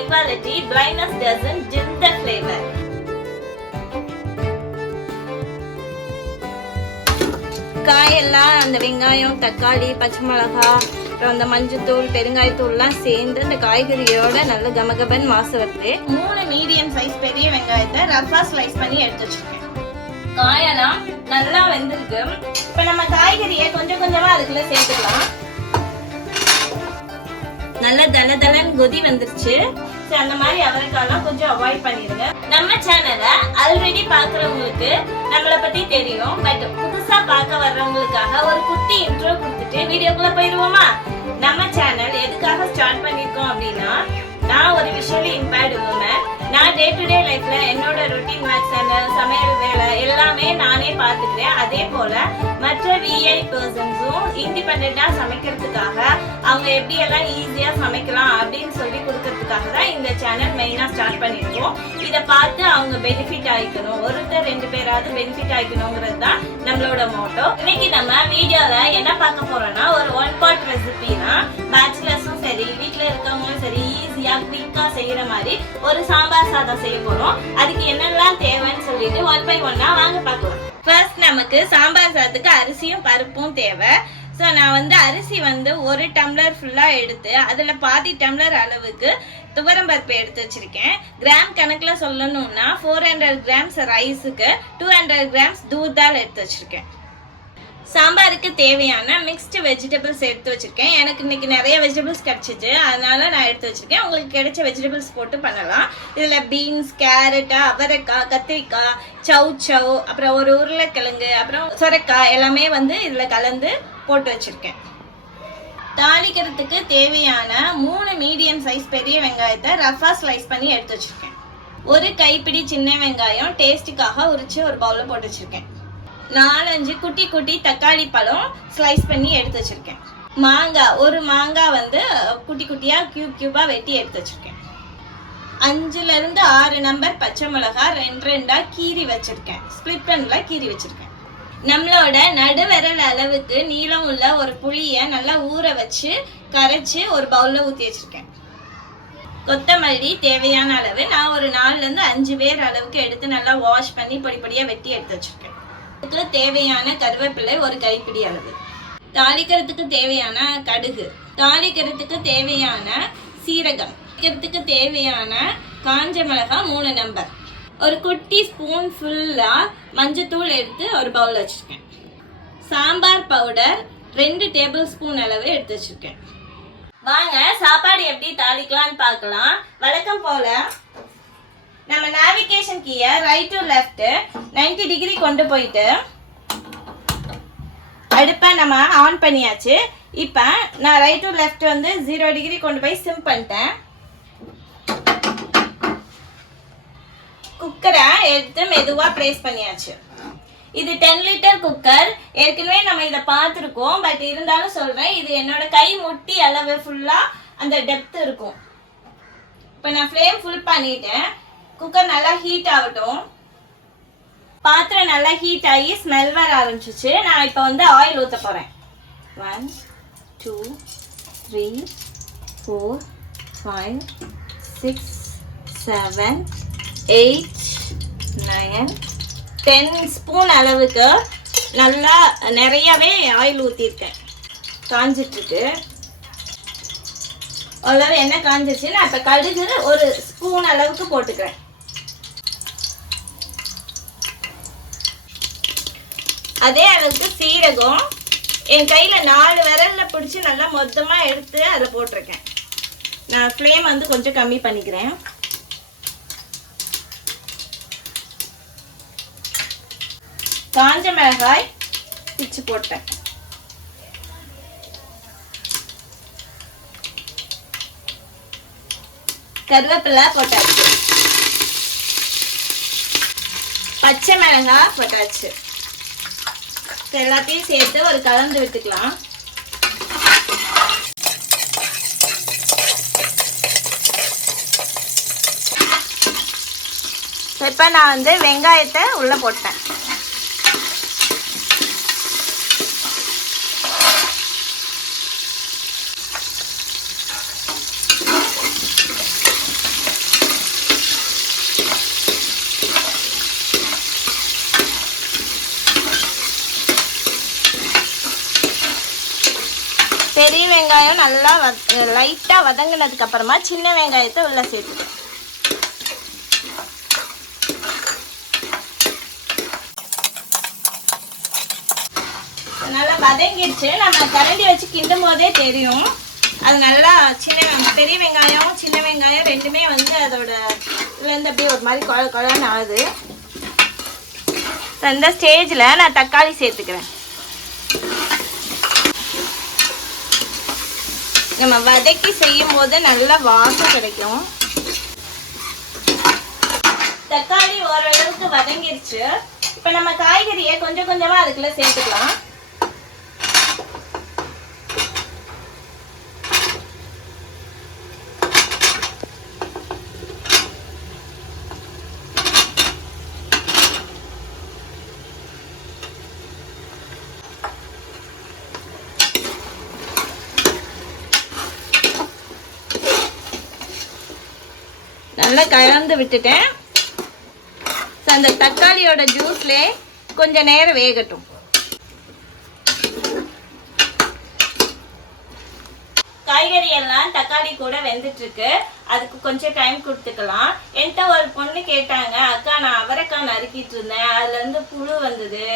equality, blindness doesn't dim the flavor. காயெல்லாம் அந்த வெங்காயம் தக்காளி பச்சை மிளகா அப்புறம் அந்த மஞ்சத்தூள் பெருங்காயத்தூள்லாம் சேர்ந்து அந்த காய்கறியோட நல்ல கமகபன் வாசம் வருது. மூணு மீடியம் சைஸ் பெரிய வெங்காயத்தை ரஃபா ஸ்லைஸ் பண்ணி எடுத்து வச்சிருக்கேன். காயெல்லாம் நல்லா வெந்திருக்கு. இப்ப நம்ம காய்கறியை கொஞ்சம் கொஞ்சமா அதுக்குள்ள சேர்த்துக்கலாம். நல்ல தல தலன்னு கொதி வந்துருச்சு. ஸோ அந்த மாதிரி அவரைக்காலாம் கொஞ்சம் அவாய்ட் பண்ணிடுங்க நம்ம சேனலை ஆல்ரெடி பாக்குறவங்களுக்கு நம்மளை பத்தி தெரியும். பட் புதுசா பார்க்க வர்றவங்களுக்காக ஒரு குட்டி இன்ட்ரோ கொடுத்துட்டு வீடியோக்குள்ள போயிடுவோமா? நம்ம சேனல் எதுக்காக ஸ்டார்ட் பண்ணிருக்கோம் அப்படின்னா நான் ஒரு விஷுவலி இம்பேர்டு உமன் நான் டே டு டே லைஃப்ல என்னோட ரொட்டீன் மேக்ஸ் சமையல் வேலை எல்லாமே நானே பார்த்துக்கிறேன். அதே போல மற்ற விஐ பர்சன்ஸும் இண்டிபெண்டா சமைக்கிறதுக்காக அவங்க எப்படி எல்லாம் ஈஸியா சமைக்கலாம் அப்படின்னு சொல்லி கொடுக்கறதுக்காக தான் இந்த சேனல் மெயினா ஸ்டார்ட் பண்ணிருக்கோம் இதை பார்த்து அவங்க பெனிஃபிட் ஆயிக்கணும். ஒருத்தர் ரெண்டு பேராவது பெனிஃபிட் ஆயிக்கணுங்கிறது தான் நம்மளோட மோட்டோ இன்னைக்கு நம்ம வீடியோல என்ன பார்க்க போறோம்னா ஒரு ஒன் பாட் ரெசிபினா பேச்சுலர்ஸும் சரி வீட்டில் இருக்கவங்களும் சரி ஈஸியா குயிக் செய்யற மாதிரி ஒரு சாம்பார் சாதம் செய்ய போறோம். அதுக்கு என்னெல்லாம் தேவைன்னு சொல்லிட்டு ஒன் பை ஒன்னா வாங்க பார்க்கலாம். ஃபர்ஸ்ட் நமக்கு சாம்பார் சாதத்துக்கு அரிசியும் பருப்பும் தேவை. ஸோ நான் வந்து அரிசி வந்து ஒரு டம்ளர் ஃபுல்லாக எடுத்து அதில் பாதி டம்ளர் அளவுக்கு துவரம் பருப்பு எடுத்து வச்சிருக்கேன். கிராம் கணக்கில் சொல்லணும்னா ஃபோர் ஹண்ட்ரட் கிராம்ஸ் ரைஸுக்கு டூ ஹண்ட்ரட் கிராம்ஸ் தூர்தால் எடுத்து வச்சிருக்கேன். சாம்பாருக்கு தேவையான மிக்ஸ்டு வெஜிடபிள்ஸ் எடுத்து வச்சுருக்கேன். எனக்கு இன்றைக்கி நிறைய வெஜிடபிள்ஸ் கிடச்சிச்சு அதனால் நான் எடுத்து வச்சுருக்கேன். உங்களுக்கு கிடைச்ச வெஜிடபிள்ஸ் போட்டு பண்ணலாம். இதில் பீன்ஸ் கேரட்டா அவரைக்காய் கத்திரிக்காய் சவு சவு அப்புறம் ஒரு உருளைக்கிழங்கு அப்புறம் சுரக்காய் எல்லாமே வந்து இதில் கலந்து போட்டு வச்சுருக்கேன். தாளிக்கிறதுக்கு தேவையான மூணு மீடியம் சைஸ் பெரிய வெங்காயத்தை ரஃபா ஸ்லைஸ் பண்ணி எடுத்து வச்சுருக்கேன். ஒரு கைப்பிடி சின்ன வெங்காயம் டேஸ்ட்டுக்காக உரித்து ஒரு பவுலில் போட்டு வச்சுருக்கேன். நாலஞ்சு குட்டி குட்டி தக்காளி பழம் ஸ்லைஸ் பண்ணி எடுத்து வச்சுருக்கேன். மாங்காய் ஒரு மாங்காய் வந்து குட்டி குட்டியாக கியூப் க்யூப்பாக வெட்டி எடுத்து வச்சுருக்கேன். அஞ்சுலேருந்து ஆறு நம்பர் பச்சை மிளகாய் ரெண்டு ரெண்டாக கீறி வச்சுருக்கேன். ஸ்பிளிட் கீறி வச்சுருக்கேன். நம்மளோட நடுவிரல் அளவுக்கு நீளம் உள்ள ஒரு புளியை நல்லா ஊற வச்சு கரைச்சி ஒரு பவுலில் ஊற்றி வச்சுருக்கேன். கொத்தமல்லி தேவையான அளவு நான் ஒரு நாலுலேருந்து அஞ்சு பேர் அளவுக்கு எடுத்து நல்லா வாஷ் பண்ணி பொடி பொடியாக வெட்டி எடுத்து வச்சுருக்கேன். இதுக்கு தேவையான கருவேப்பிலை ஒரு கைப்பிடி அளவு. தாளிக்கிறதுக்கு தேவையான கடுகு. தாளிக்கிறதுக்கு தேவையான சீரகம். தாளிக்கிறதுக்கு தேவையான காஞ்ச மிளகாய் மூணு நம்பர். ஒரு குட்டி ஸ்பூன் ஃபுல்லாக மஞ்சத்தூள் எடுத்து ஒரு பவுல் வச்சுருக்கேன். சாம்பார் பவுடர் ரெண்டு டேபிள் ஸ்பூன் அளவு எடுத்து வச்சுருக்கேன். வாங்க சாப்பாடு எப்படி தாளிக்கலாம்னு பார்க்கலாம். வழக்கம் போல நம்ம நேவிகேஷன் கீயை ரைட் டு லெஃப்ட் 90 டிகிரி கொண்டு போயிட்டு அடுப்பை நம்ம ஆன் பண்ணியாச்சு. இப்போ நான் ரைட் டு லெஃப்ட் வந்து ஜீரோ டிகிரி கொண்டு போய் சிம் பண்ணிட்டேன். குக்கரை எடுத்து மெதுவாக ப்ளேஸ் பண்ணியாச்சு. இது டென் லிட்டர் குக்கர் ஏற்கனவே நம்ம இதை பார்த்துருக்கோம். பட் இருந்தாலும் சொல்கிறேன் இது என்னோட கை முட்டி அளவு ஃபுல்லாக அந்த டெப்த் இருக்கும். இப்போ நான் ஃப்ளேம் ஃபுல் பண்ணிட்டேன். குக்கர் நல்லா ஹீட் ஆகட்டும். பாத்திரம் நல்லா ஹீட் ஆகி ஸ்மெல் வர ஆரம்பிச்சிச்சு நான் இப்போ வந்து ஆயில் ஊற்ற போகிறேன் one two three four five six seven eight nine ten spoon அளவுக்கு நல்லா நிறையவே ஆயில் ஊற்றிருக்கேன் காஞ்சிட்ருக்கு. ஓரளவு எண்ணெய் காஞ்சிச்சு நான் இப்போ கடுகு ஒரு ஸ்பூன் அளவுக்கு போட்டுக்கிறேன். அதே அளவுக்கு சீரகம். என் கையில் நாலு விரலில் பிடிச்சி நல்லா மொத்தமாக எடுத்து அதை போட்டிருக்கேன். நான் ஃப்ளேம் வந்து கொஞ்சம் கம்மி பண்ணிக்கிறேன். காஞ்ச மிளகாய் பிச்சு போட்டேன். கருவேப்பிலை போட்டாச்சு. பச்சை மிளகாய் போட்டாச்சு. எல்லாத்தையும் சேர்த்து ஒரு கலந்து விட்டுக்கலாம். இப்போ நான் வந்து வெங்காயத்தை உள்ளே போட்டேன் பெரிய வெங்காயம் நல்லா லைட்டாக வதங்கினதுக்கு அப்புறமா சின்ன வெங்காயத்தை உள்ளே சேர்த்துக்கணும் நல்லா வதங்கிடுச்சு. நம்ம கரண்டி வச்சு கிண்டும் போதே தெரியும். அது நல்லா சின்ன பெரிய வெங்காயம் சின்ன வெங்காயம் ரெண்டுமே வந்து அதோட இதுலேருந்து அப்படியே ஒரு மாதிரி குழ குழன்னு ஆகுது. அந்த இந்த ஸ்டேஜில் நான் தக்காளி சேர்த்துக்கிறேன். நம்ம வதக்கி செய்யும் போது நல்ல வாசம் கிடைக்கும். தக்காளி ஓரளவுக்கு வதங்கிருச்சு. இப்போ நம்ம காய்கறியை கொஞ்சம் கொஞ்சமா அதுக்குள்ள சேர்த்துக்கலாம். நல்லா கலந்து விட்டுட்டேன். அந்த தக்காளியோட ஜூஸ்ல கொஞ்ச நேரம் வேகட்டும். காய்கறி எல்லாம் தக்காளி கூட வெந்துட்டு இருக்கு அதுக்கு கொஞ்சம் டைம் கொடுத்துக்கலாம். என்கிட்ட ஒரு பொண்ணு கேட்டாங்க அக்கா நான் அவரைக்காய் நறுக்கிட்டு இருந்தேன். அதுல இருந்து புழு வந்தது.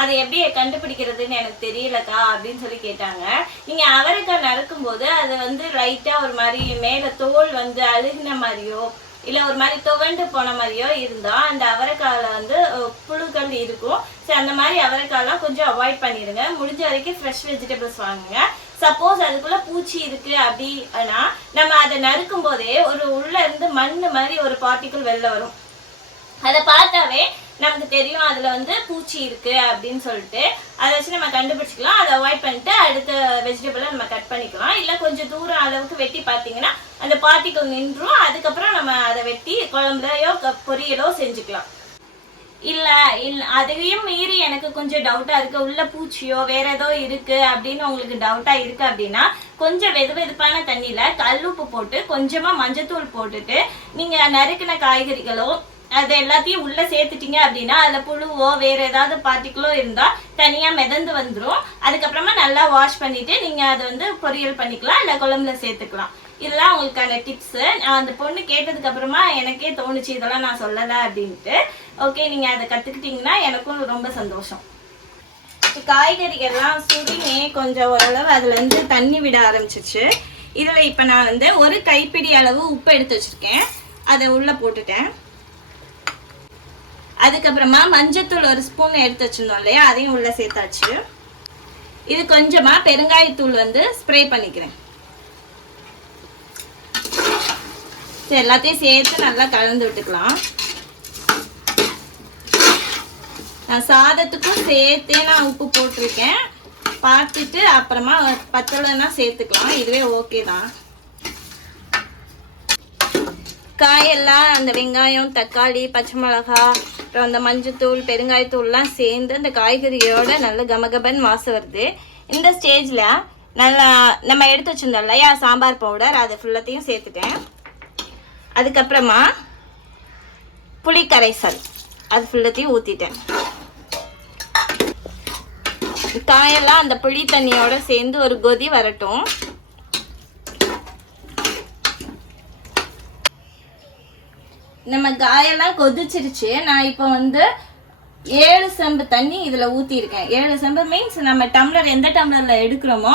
அதை எப்படி கண்டுபிடிக்கிறதுன்னு எனக்கு தெரியலக்கா அப்படின்னு சொல்லி கேட்டாங்க. நீங்க அவரைக்காய் நறுக்கும் போது அது வந்து லைட்டா ஒரு மாதிரி மேல தோல் வந்து அழுகின மாதிரியோ இல்லை ஒரு மாதிரி துவண்டு போன மாதிரியோ இருந்தால் அந்த அவரைக்காயில் வந்து புழுக்கள் இருக்கும். சரி அந்த மாதிரி அவரைக்காயெலாம் கொஞ்சம் அவாய்ட் பண்ணிடுங்க. முடிஞ்ச வரைக்கும் ஃப்ரெஷ் வெஜிடபிள்ஸ் வாங்குங்க. சப்போஸ் அதுக்குள்ள பூச்சி இருக்கு அப்படின்னா நம்ம அதை நறுக்கும் போதே ஒரு உள்ள இருந்து மண்ணு மாதிரி ஒரு பார்ட்டிக்கிள் வெளில வரும். அதை பார்த்தாவே நமக்கு தெரியும் அதுல வந்து பூச்சி இருக்கு அப்படின்னு சொல்லிட்டு. அதை வச்சு நம்ம கண்டுபிடிச்சிக்கலாம். அதை அவாய்ட் பண்ணிட்டு அடுத்த வெஜிடபிளை நம்ம கட் பண்ணிக்கலாம். இல்ல கொஞ்சம் தூரம் அளவுக்கு வெட்டி பார்த்தீங்கன்னா அந்த பார்ட்டிக்கல் நின்றும். அதுக்கப்புறம் நம்ம அதை வெட்டி குழம்புலையோ பொரியலோ செஞ்சுக்கலாம். இல்ல இல்ல அதையும் மீறி எனக்கு கொஞ்சம் டவுட்டா இருக்கு. உள்ள பூச்சியோ வேற ஏதோ இருக்கு அப்படின்னு உங்களுக்கு டவுட்டா இருக்கு அப்படின்னா கொஞ்சம் வெது வெதுப்பான தண்ணியில உப்பு போட்டு கொஞ்சமா மஞ்சத்தூள் போட்டுட்டு நீங்க நறுக்கின காய்கறிகளோ அது எல்லாத்தையும் உள்ள சேர்த்துட்டீங்க அப்படின்னா அதுல புழுவோ வேற ஏதாவது பார்ட்டிகளோ இருந்தா தனியா மிதந்து வந்துடும் அதுக்கப்புறமா நல்லா வாஷ் பண்ணிட்டு நீங்க அதை வந்து பொரியல் பண்ணிக்கலாம் இல்ல குழம்புல சேர்த்துக்கலாம். இதெல்லாம் உங்களுக்கான டிப்ஸ் அந்த பொண்ணு கேட்டதுக்கு அப்புறமா எனக்கே தோணுச்சு இதெல்லாம் நான் சொல்லல அப்படின்ட்டு. ஓகே நீங்க அதை கத்துக்கிட்டீங்கன்னா எனக்கும் ரொம்ப சந்தோஷம். காய்கறிகள்லாம் சுருங்கி கொஞ்சம் ஓரளவு அதுல இருந்து தண்ணி விட ஆரம்பிச்சிச்சு இதுல இப்ப நான் வந்து ஒரு கைப்பிடி அளவு உப்பு எடுத்து வச்சிருக்கேன். அதை உள்ள போட்டுட்டேன். அதுக்கப்புறமா மஞ்சத்தூள் ஒரு ஸ்பூன் எடுத்து வச்சிருந்தோம் இல்லையா? அதையும் உள்ள சேர்த்தாச்சு. இது கொஞ்சமா பெருங்காயத்தூள் வந்து ஸ்ப்ரே பண்ணிக்கிறேன். சரி எல்லாத்தையும் சேர்த்து நல்லா கலந்து விட்டுக்கலாம். நான் சாதத்துக்கும் சேர்த்தே நான் உப்பு போட்டிருக்கேன். பார்த்துட்டு அப்புறமா பத்தலைன்னா சேர்த்துக்கலாம். இதுவே ஓகே தான். காயெல்லாம் அந்த வெங்காயம் தக்காளி பச்சை மிளகா அப்புறம் அந்த மஞ்சத்தூள் பெருங்காயத்தூள்லாம் சேர்ந்து அந்த காய்கறியோட நல்ல கமகபன் வாசம் வருது. இந்த ஸ்டேஜில் நல்லா நம்ம எடுத்து வச்சுருந்தோம் இல்லையா? சாம்பார் பவுடர் அதை ஃபுல்லத்தையும் சேர்த்துட்டேன். அதுக்கப்புறமா புளி கரைசல் அது ஃபுல்லத்தையும் ஊற்றிட்டேன் காயெல்லாம் அந்த புளி தண்ணியோட சேர்ந்து ஒரு கொதி வரட்டும். நம்ம காயெல்லாம் கொதிச்சிருச்சு. நான் இப்போ வந்து ஏழு செம்பு தண்ணி இதில் ஊற்றிருக்கேன் ஏழு செம்பு மீன்ஸ் நம்ம டம்ளர் எந்த டம்ளரில் எடுக்கிறோமோ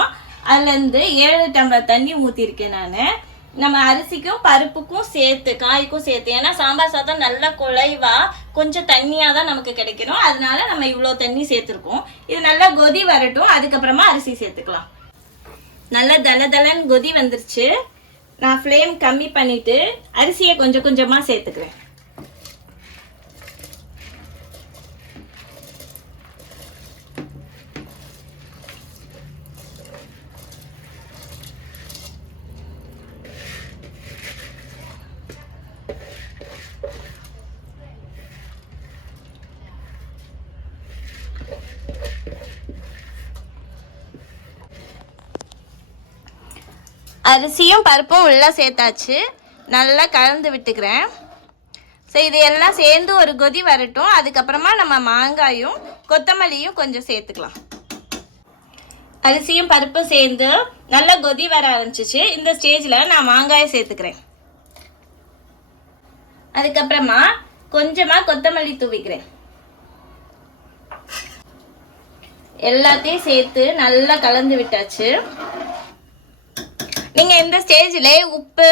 அதுலேருந்து ஏழு டம்ளர் தண்ணி ஊற்றிருக்கேன் நான். நம்ம அரிசிக்கும் பருப்புக்கும் சேர்த்து காய்க்கும் சேர்த்து. ஏன்னா சாம்பார் சாதம் நல்லா குழைவா கொஞ்சம் தண்ணியாக தான் நமக்கு கிடைக்கணும். அதனால நம்ம இவ்வளோ தண்ணி சேர்த்துருக்கோம். இது நல்லா கொதி வரட்டும். அதுக்கப்புறமா அரிசி சேர்த்துக்கலாம். நல்லா தல தலன்னு கொதி வந்துருச்சு. நான் ஃப்ளேம் கம்மி பண்ணிவிட்டு அரிசியை கொஞ்சம் கொஞ்சமாக சேர்த்துக்கிறேன். அரிசியும் பருப்பும் உள்ளே சேர்த்தாச்சு. நல்லா கலந்து விட்டுக்கிறேன். ஸோ இது எல்லாம் சேர்ந்து ஒரு கொதி வரட்டும். அதுக்கப்புறமா நம்ம மாங்காயும் கொத்தமல்லியும் கொஞ்சம் சேர்த்துக்கலாம். அரிசியும் பருப்பும் சேர்ந்து நல்லா கொதி வர ஆரம்பிச்சிச்சு. இந்த ஸ்டேஜில் நான் மாங்காயை சேர்த்துக்கிறேன். அதுக்கப்புறமா கொஞ்சமாக கொத்தமல்லி தூவிக்கிறேன். எல்லாத்தையும் சேர்த்து நல்லா கலந்து விட்டாச்சு. நீங்கள் இந்த ஸ்டேஜில் உப்பு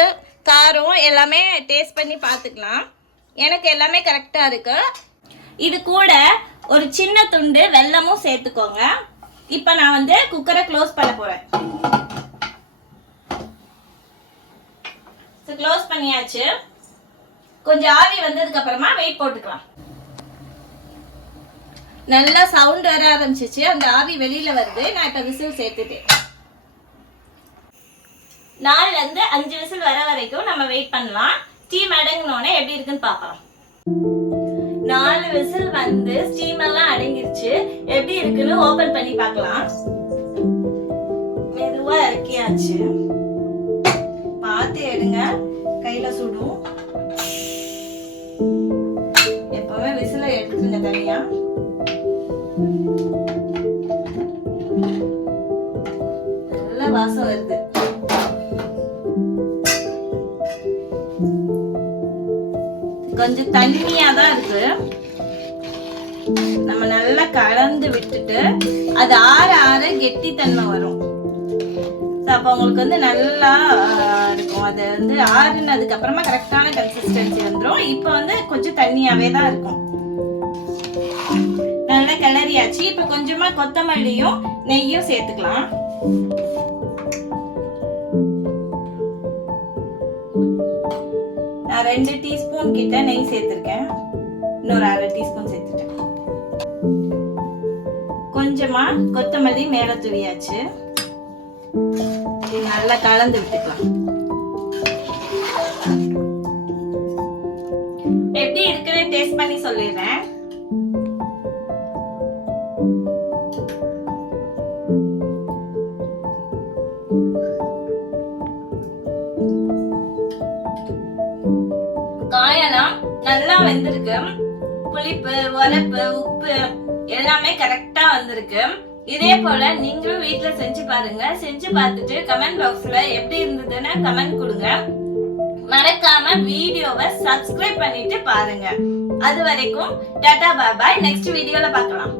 காரம் எல்லாமே டேஸ்ட் பண்ணி பார்த்துக்கலாம். எனக்கு எல்லாமே கரெக்டாக இருக்கு. இது கூட ஒரு சின்ன துண்டு வெல்லமும் சேர்த்துக்கோங்க. இப்போ நான் வந்து குக்கரை க்ளோஸ் பண்ண போகிறேன் க்ளோஸ் பண்ணியாச்சு. கொஞ்சம் ஆவி வந்ததுக்கு அப்புறமா வெயிட் போட்டுக்கலாம். நல்லா சவுண்ட் வர ஆரம்பிச்சிச்சு. அந்த ஆவி வெளியில வருது. நான் இப்போ விசில் சேர்த்துட்டேன். நாலுல இருந்து அஞ்சு விசில் வர வரைக்கும் நம்ம வெயிட் பண்ணலாம். ஸ்டீம் அடங்கினோடனே எப்படி இருக்குன்னு பார்க்கலாம். நாலு விசில் வந்து ஸ்டீம் எல்லாம் அடங்கிருச்சு. எப்படி இருக்குன்னு ஓபன் பண்ணி பார்க்கலாம். மெதுவா இறக்கியாச்சு. பார்த்து எடுங்க. கையில சுடும். எப்பவுமே விசில எடுத்துருங்க தனியா. நல்ல வாசம் வருது. கொஞ்சம் தண்ணியா தான் இருக்கு. நம்ம நல்லா கலந்து விட்டுட்டு அது ஆற ஆற கெட்டித்தன்மை வரும். So, அப்போ உங்களுக்கு வந்து நல்லா இருக்கும். அது வந்து ஆறுனதுக்கு அப்புறமா கரெக்டான கன்சிஸ்டன்சி வந்துடும் இப்போ வந்து கொஞ்சம் தண்ணியாவே தான் இருக்கும். நல்லா கிளறியாச்சு. இப்போ கொஞ்சமா கொத்தமல்லியும் நெய்யும் சேர்த்துக்கலாம். நான் ரெண்டு டீஸ்பூன் கிட்ட நெய் சேர்த்துருக்கேன். இன்னொரு அரை டீஸ்பூன் சேர்த்துட்டேன். கொஞ்சமா கொத்தமல்லி மேல துணியாச்சு இது நல்லா கலந்து விட்டுக்கலாம். எப்படி இருக்குன்னு டேஸ்ட் பண்ணி சொல்லிடுறேன். காயெல்லாம் நல்லா வந்திருக்கு. புளிப்பு உரப்பு உப்பு எல்லாமே கரெக்டா வந்திருக்கு. இதே போல நீங்களும் வீட்டுல செஞ்சு பாருங்க. செஞ்சு பார்த்துட்டு கமெண்ட் பாக்ஸ்ல எப்படி இருந்ததுன்னு கமெண்ட் கொடுங்க. மறக்காம வீடியோவை சப்ஸ்கிரைப் பண்ணிட்டு பாருங்க. அது வரைக்கும் டாடா பாய் நெக்ஸ்ட் வீடியோல பார்க்கலாம்.